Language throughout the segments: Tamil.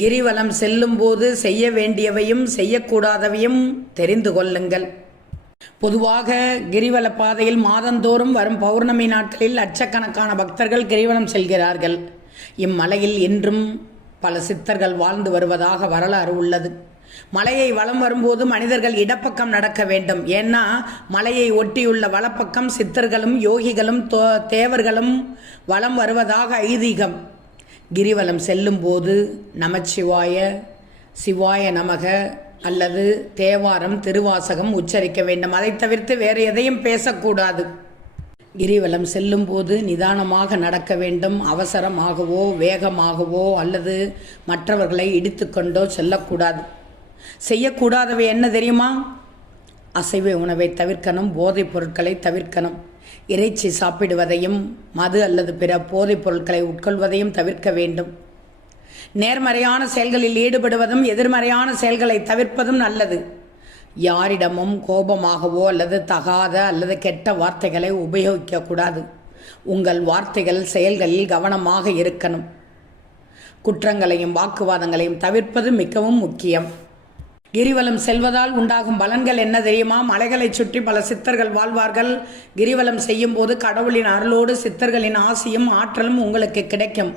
கிரிவலம் செல்லும்போது செய்ய வேண்டியவையும் செய்யக்கூடாதவையும் தெரிந்து கொள்ளுங்கள். பொதுவாக கிரிவல பாதையில் மாதந்தோறும் வரும் பௌர்ணமி நாட்களில் லட்சக்கணக்கான பக்தர்கள் கிரிவலம் செல்கிறார்கள். இம்மலையில் இன்றும் பல சித்தர்கள் வாழ்ந்து வருவதாக வரலாறு உள்ளது. மலையை வலம் வரும்போது மனிதர்கள் இடப்பக்கம் நடக்க வேண்டும். ஏன்னா மலையை ஒட்டியுள்ள வலப்பக்கம் சித்தர்களும் யோகிகளும் தேவர்களும் வலம் வருவதாக ஐதீகம். கிரிவலம் செல்லும் போது நமச்சிவாய, சிவாய நமக அல்லது தேவாரம், திருவாசகம் உச்சரிக்க வேண்டும். அதை தவிர்த்து வேறு எதையும் பேசக்கூடாது. கிரிவலம் செல்லும் போது நிதானமாக நடக்க வேண்டும். அவசரமாகவோ வேகமாகவோ அல்லது மற்றவர்களை இடித்துக்கொண்டோ செல்லக்கூடாது. செய்யக்கூடாதவை என்ன தெரியுமா? அசைவ உணவை தவிர்க்கணும், போதைப் பொருட்களை தவிர்க்கணும். இறைச்சி சாப்பிடுவதையும் மது அல்லது பிற போதைப் பொருட்களை உட்கொள்வதையும் தவிர்க்க வேண்டும். நேர்மறையான செயல்களில் ஈடுபடுவதும் எதிர்மறையான செயல்களை தவிர்ப்பதும் நல்லது. யாரிடமும் கோபமாகவோ அல்லது தகாத அல்லது கெட்ட வார்த்தைகளை உபயோகிக்கக்கூடாது. உங்கள் வார்த்தைகள் செயல்களில் கவனமாக இருக்கணும். குற்றங்களையும் வாக்குவாதங்களையும் தவிர்ப்பது மிகவும் முக்கியம். கிரிவலம் செல்வதால் உண்டாகும் பலன்கள் என்ன தெரியுமா? மலைகளை சுற்றி பல சித்தர்கள் வாழ்வார்கள். கிரிவலம் செய்யும் போது கடவுளின் அருளோடு சித்தர்களின் ஆசியும் ஆற்றலும் உங்களுக்கு கிடைக்கும்.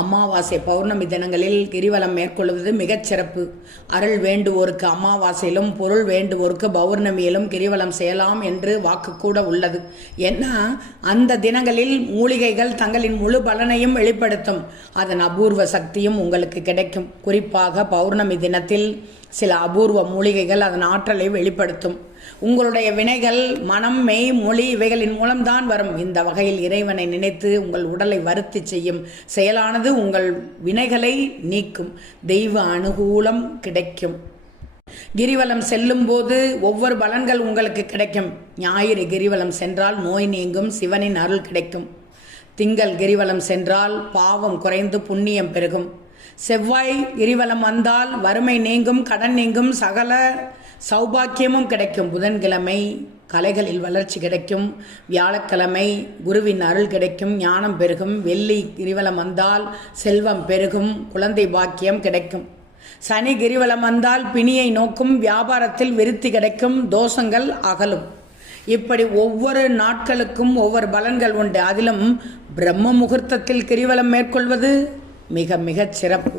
அமாவாசை பௌர்ணமி தினங்களில் கிரிவலம் மேற்கொள்வது மிகச் சிறப்பு. அருள் வேண்டுவோருக்கு அமாவாசையிலும் பொருள் வேண்டுவோருக்கு பௌர்ணமியிலும் கிரிவலம் செய்யலாம் என்று வாக்கு கூட உள்ளது. ஏன்னா அந்த தினங்களில் மூலிகைகள் தங்களின் முழு பலனையும் வெளிப்படுத்தும். அதன் அபூர்வ சக்தியும் உங்களுக்கு கிடைக்கும். குறிப்பாக பௌர்ணமி தினத்தில் சில அபூர்வ மூலிகைகள் அதன் ஆற்றலை வெளிப்படுத்தும். உங்களுடைய வினைகள் மனம், மெய், மொழி இவைகளின் மூலம்தான் வரும். இந்த வகையில் இறைவனை நினைத்து உங்கள் உடலை வருத்தி செய்யும் செயலானது உங்கள் வினைகளை நீக்கும். தெய்வ அனுகூலம் கிடைக்கும். கிரிவலம் செல்லும் போது ஒவ்வொரு பலன்கள் உங்களுக்கு கிடைக்கும். ஞாயிறு கிரிவலம் சென்றால் நோய் நீங்கும், சிவனின் அருள் கிடைக்கும். திங்கள் கிரிவலம் சென்றால் பாவம் குறைந்து புண்ணியம் பெருகும். செவ்வாய் கிரிவலம் வந்தால் வறுமை நீங்கும், கடன் நீங்கும், சகல சௌபாக்கியமும் கிடைக்கும். புதன்கிழமை கலைகளில் வளர்ச்சி கிடைக்கும். வியாழக்கிழமை குருவின் அருள் கிடைக்கும், ஞானம் பெருகும். வெள்ளி கிரிவலம் வந்தால் செல்வம் பெருகும், குழந்தை பாக்கியம் கிடைக்கும். சனி கிரிவலம் வந்தால் பிணியை நோக்கும், வியாபாரத்தில் விருத்தி கிடைக்கும், தோஷங்கள் அகலும். இப்படி ஒவ்வொரு நாட்களுக்கும் ஒவ்வொரு பலன்கள் உண்டு. அதிலும் பிரம்ம முகூர்த்தத்தில் கிரிவலம் மேற்கொள்வது மிக மிகச் சிறப்பு.